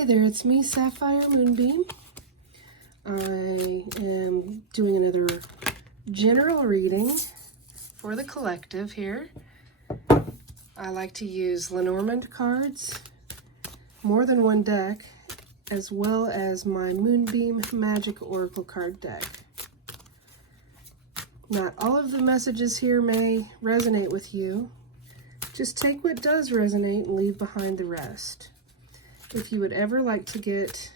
Hey there, it's me, Sapphire Moonbeam. I am doing another general reading for the collective here. I like to use Lenormand cards, more than one deck, as well as my Moonbeam Magick Oracle card deck. Not all of the messages here may resonate with you. Just take what does resonate and leave behind the rest. If you would ever like to get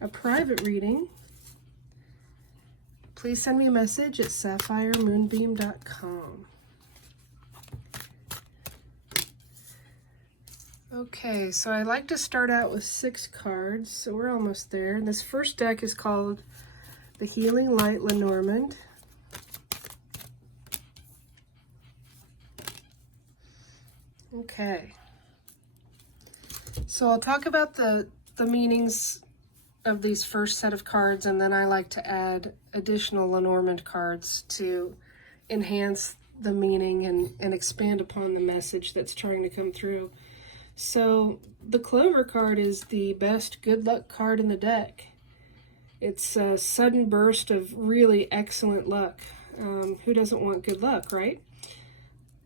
a private reading, please send me a message at sapphiremoonbeam.com. Okay, so I like to start out with 6 cards, so we're almost there. This first deck is called the Healing Light Lenormand. Okay. So I'll talk about the meanings of these first set of cards, and then I like to add additional Lenormand cards to enhance the meaning and expand upon the message that's trying to come through. So the Clover card is the best good luck card in the deck. It's a sudden burst of really excellent luck. Who doesn't want good luck, right?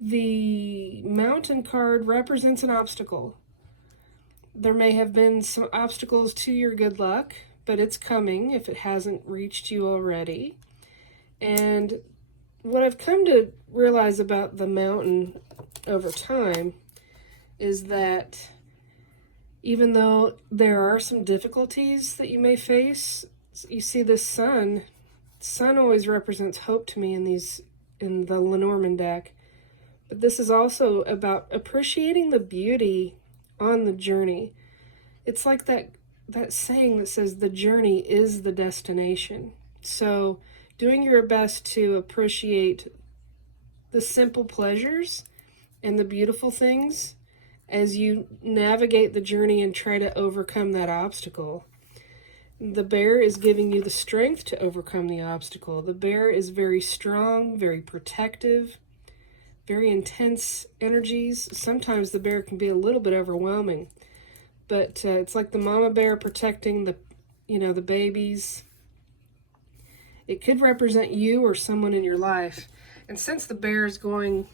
The Mountain card represents an obstacle. There may have been some obstacles to your good luck, but it's coming if it hasn't reached you already. And what I've come to realize about the Mountain over time is that even though there are some difficulties that you may face, you see the sun always represents hope to me in the Lenormand deck. But this is also about appreciating the beauty on the journey. It's like that saying that says the journey is the destination. So doing your best to appreciate the simple pleasures and the beautiful things as you navigate the journey and try to overcome that obstacle. The bear is giving you the strength to overcome the obstacle. The bear is very strong, very protective, very intense energies. Sometimes the bear can be a little bit overwhelming, but it's like the mama bear protecting the babies. It could represent you or someone in your life. And since the bear is going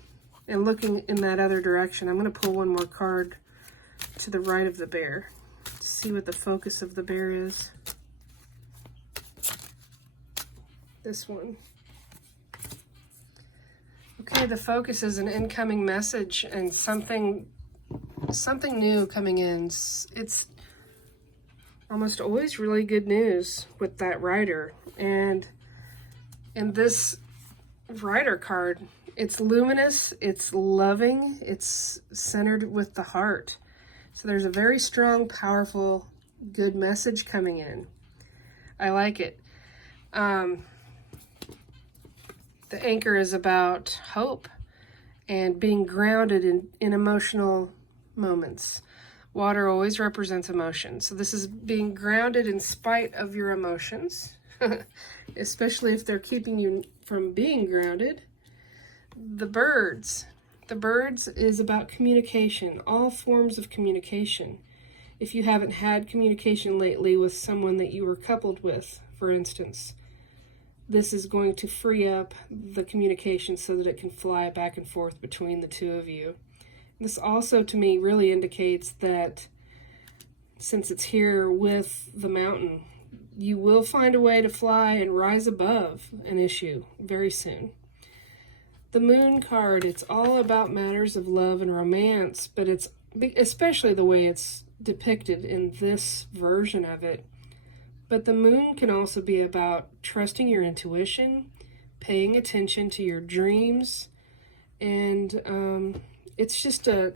and looking in that other direction, I'm going to pull one more card to the right of the bear to see what the focus of the bear is. This one. Okay, the focus is an incoming message and something new coming in. It's almost always really good news with that rider. And in this rider card, it's luminous, it's loving, it's centered with the heart. So there's a very strong, powerful, good message coming in. I like it. The anchor is about hope and being grounded in emotional moments. Water always represents emotion. So this is being grounded in spite of your emotions, especially if they're keeping you from being grounded. The birds is about communication, all forms of communication. If you haven't had communication lately with someone that you were coupled with, for instance, this is going to free up the communication so that it can fly back and forth between the two of you. This also, to me, really indicates that since it's here with the Mountain, you will find a way to fly and rise above an issue very soon. The Moon card, it's all about matters of love and romance, but it's especially the way it's depicted in this version of it. But the Moon can also be about trusting your intuition, paying attention to your dreams, and it's a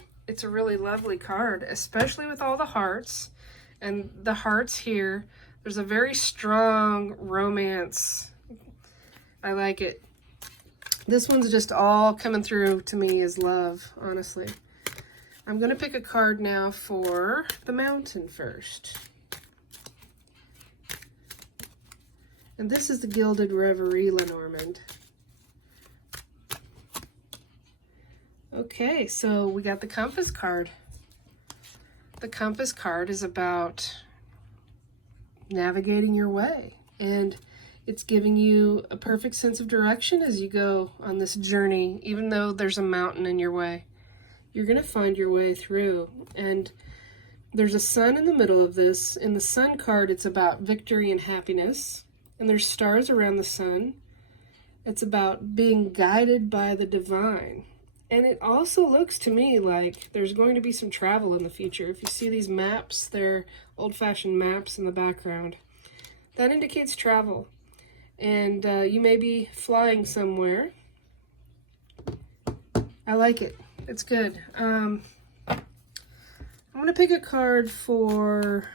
really lovely card, especially with all the hearts. And the hearts here, there's a very strong romance. I like it. This one's just all coming through to me as love, honestly. I'm going to pick a card now for the Mountain first. And this is the Gilded Reverie Lenormand. Okay, so we got the Compass card. The Compass card is about navigating your way. And it's giving you a perfect sense of direction as you go on this journey. Even though there's a mountain in your way, you're going to find your way through. And there's a sun in the middle of this. In the sun card, it's about victory and happiness. And there's stars around the sun. It's about being guided by the divine. And it also looks to me like there's going to be some travel in the future. If you see these maps, they're old-fashioned maps in the background. That indicates travel. And you may be flying somewhere. I like it. It's good. I'm going to pick a card for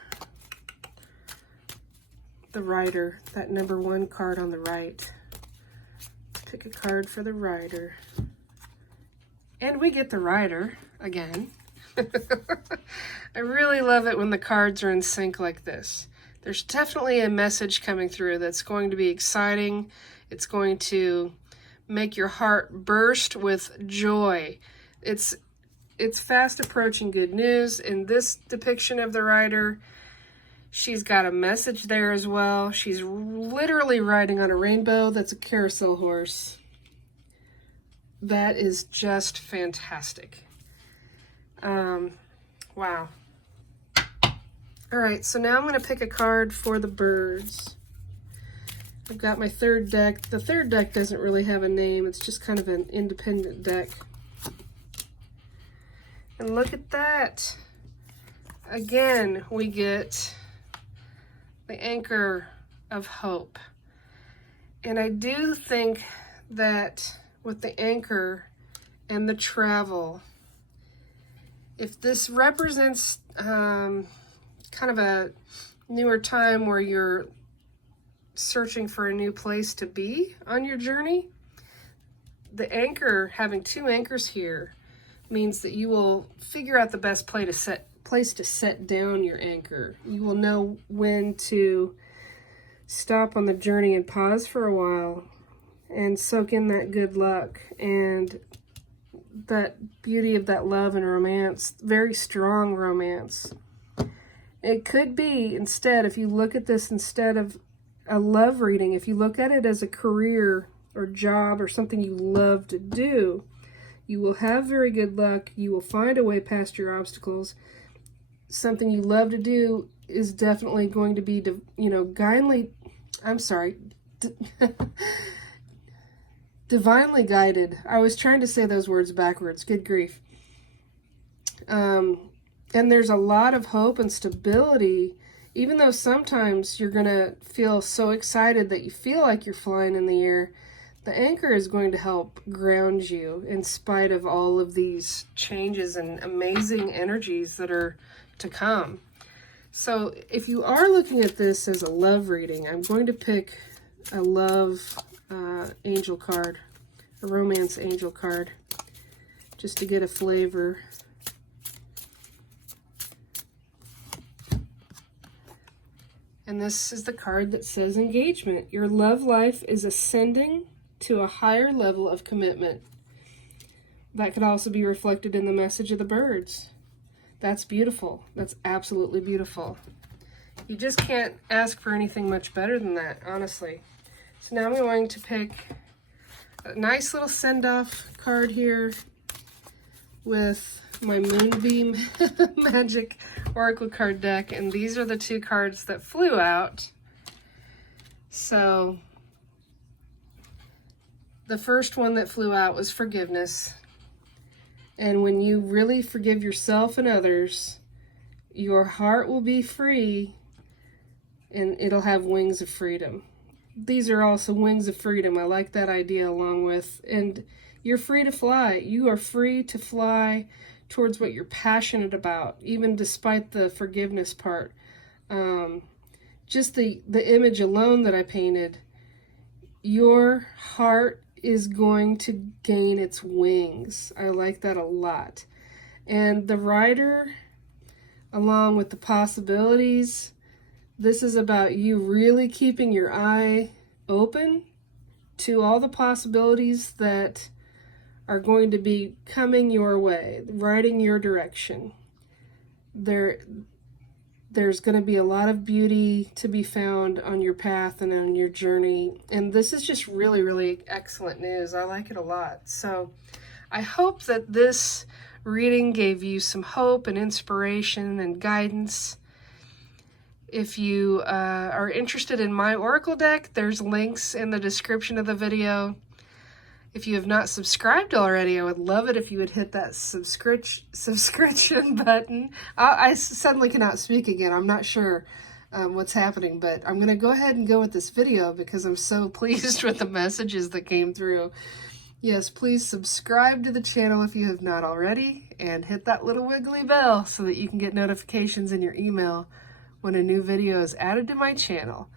the Rider, that number 1 card on the right. Pick a card for the Rider. And we get the Rider again. I really love it when the cards are in sync like this. There's definitely a message coming through that's going to be exciting. It's going to make your heart burst with joy. It's fast approaching good news. In this depiction of the Rider, she's got a message there as well. She's literally riding on a rainbow. That's a carousel horse. That is just fantastic. Wow. All right, so now I'm going to pick a card for the birds. I've got my third deck. The third deck doesn't really have a name. It's just kind of an independent deck. And look at that. Again, we get the anchor of hope. And I do think that with the anchor and the travel, if this represents kind of a newer time where you're searching for a new place to be on your journey, the anchor, having 2 anchors here, means that you will figure out the best place to set down your anchor. You will know when to stop on the journey and pause for a while and soak in that good luck and that beauty of that love and romance, very strong romance. It could be, instead, if you look at this instead of a love reading, if you look at it as a career or job or something you love to do, you will have very good luck. You will find a way past your obstacles. Something you love to do is definitely going to be, divinely guided. I was trying to say those words backwards. Good grief. And there's a lot of hope and stability, even though sometimes you're going to feel so excited that you feel like you're flying in the air. The anchor is going to help ground you in spite of all of these changes and amazing energies that are to come. So if you are looking at this as a love reading, I'm going to pick a love angel card, a romance angel card, just to get a flavor. And this is the card that says engagement. Your love life is ascending to a higher level of commitment. That could also be reflected in the message of the birds. That's beautiful. That's absolutely beautiful. You just can't ask for anything much better than that, honestly. So now I'm going to pick a nice little send-off card here with my Moonbeam Magick Oracle card deck, and these are the 2 cards that flew out. So the first one that flew out was forgiveness. And when you really forgive yourself and others, your heart will be free and it'll have wings of freedom. These are also wings of freedom. I like that idea along with, and you're free to fly. You are free to fly towards what you're passionate about, even despite the forgiveness part. Just the image alone that I painted, your heart is going to gain its wings. I like that a lot. And the Rider, along with the possibilities, this is about you really keeping your eye open to all the possibilities that are going to be coming your way, riding your direction. There's going to be a lot of beauty to be found on your path and on your journey. And this is just really, really excellent news. I like it a lot. So I hope that this reading gave you some hope and inspiration and guidance. If you are interested in my Oracle deck, there's links in the description of the video. If you have not subscribed already, I would love it if you would hit that subscription button. I suddenly cannot speak again. I'm not sure what's happening, but I'm going to go ahead and go with this video because I'm so pleased with the messages that came through. Yes, please subscribe to the channel if you have not already, and hit that little wiggly bell so that you can get notifications in your email when a new video is added to my channel.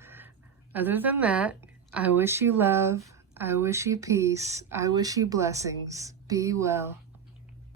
Other than that, I wish you love. I wish you peace. I wish you blessings. Be well.